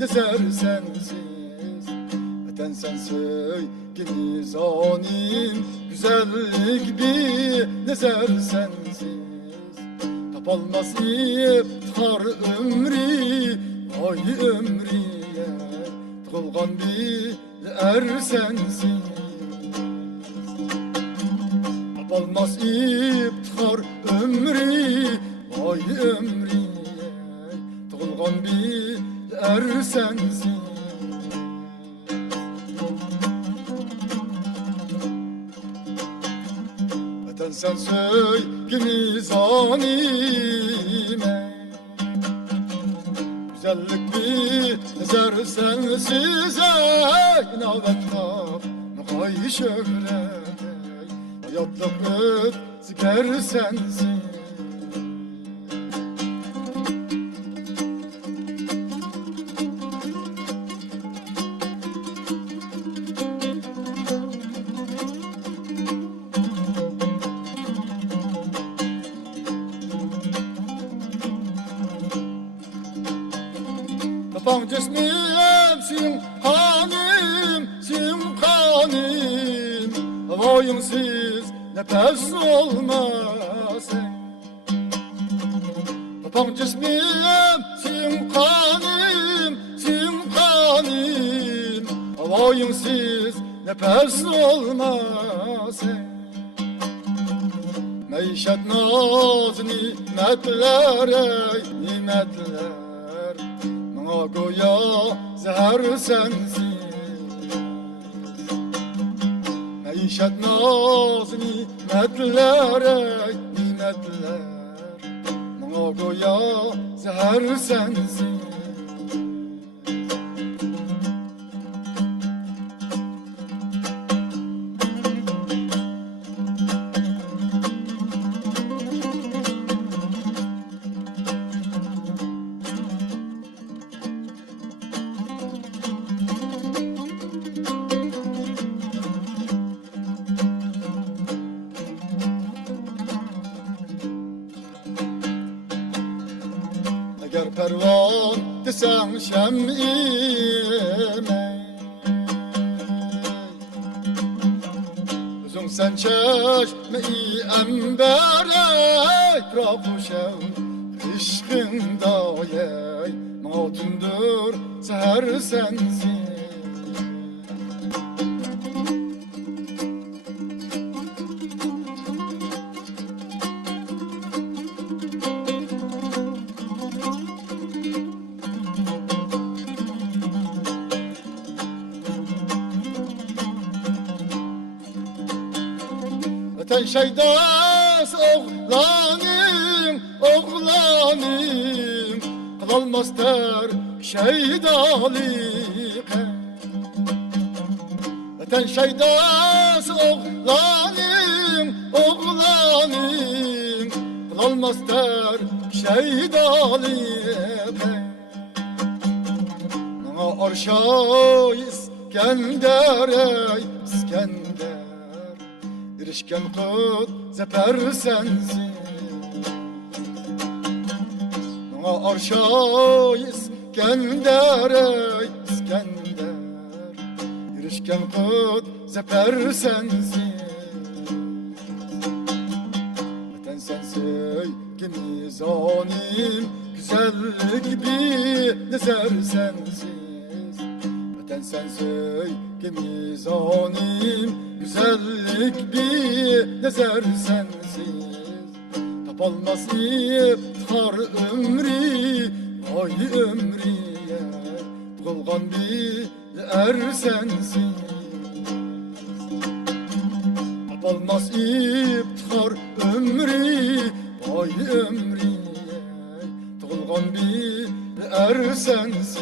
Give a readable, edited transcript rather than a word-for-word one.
nezer sensiz. Vatan sen sevgi zanim, güzellik bir nezer sensiz. Tapalmaz iftihar ömrü, ay ömriye, tığılgan bir er sensiz. Tapalmaz iftihar ömrü, ay ömriye, tığılgan bir er sensiz. Vatan sen sevgi zanime, güzellik bir ezer sensiz. Ey navenna mukay şöhret, hayatlık özger sensiz. Tapan cismim sin kanim, havayımsız nefes olmasın. Tapan cismim sin kanim, havayımsız nefes olmasın. Meişet naz nimetler, ey nimetler, bana goya zehir sensiz. Meişet naz nimetler, ey nimetler, bana goya zehir sensiz. Eğer pervan desem şem'ime, özün sen çeşme-i embere, etrafı şev işkında yey, matundür seher sensiz. Vatan şeydas oğlanım, oğlanım, kılalmaz ter şeydalık. Vatan şeydas oğlanım, oğlanım, kılalmaz ter şeydalık. Bana arşa İskender, ey İskender, erişken kut zeper sensiz. Bana arşa İskender, ey İskender, erişken kut zeper sensiz. Vatan sen sevgi zanim, güzellik bir nezer sensiz. Vatan sen sevgi zanim, güzellik bir nezer sensiz. Tapalmaz iftihar ömrü, ay ömriye, tığılgan bir er sensiz. Tapalmaz iftihar ömrü, ay ömriye, tığılgan bir er sensiz.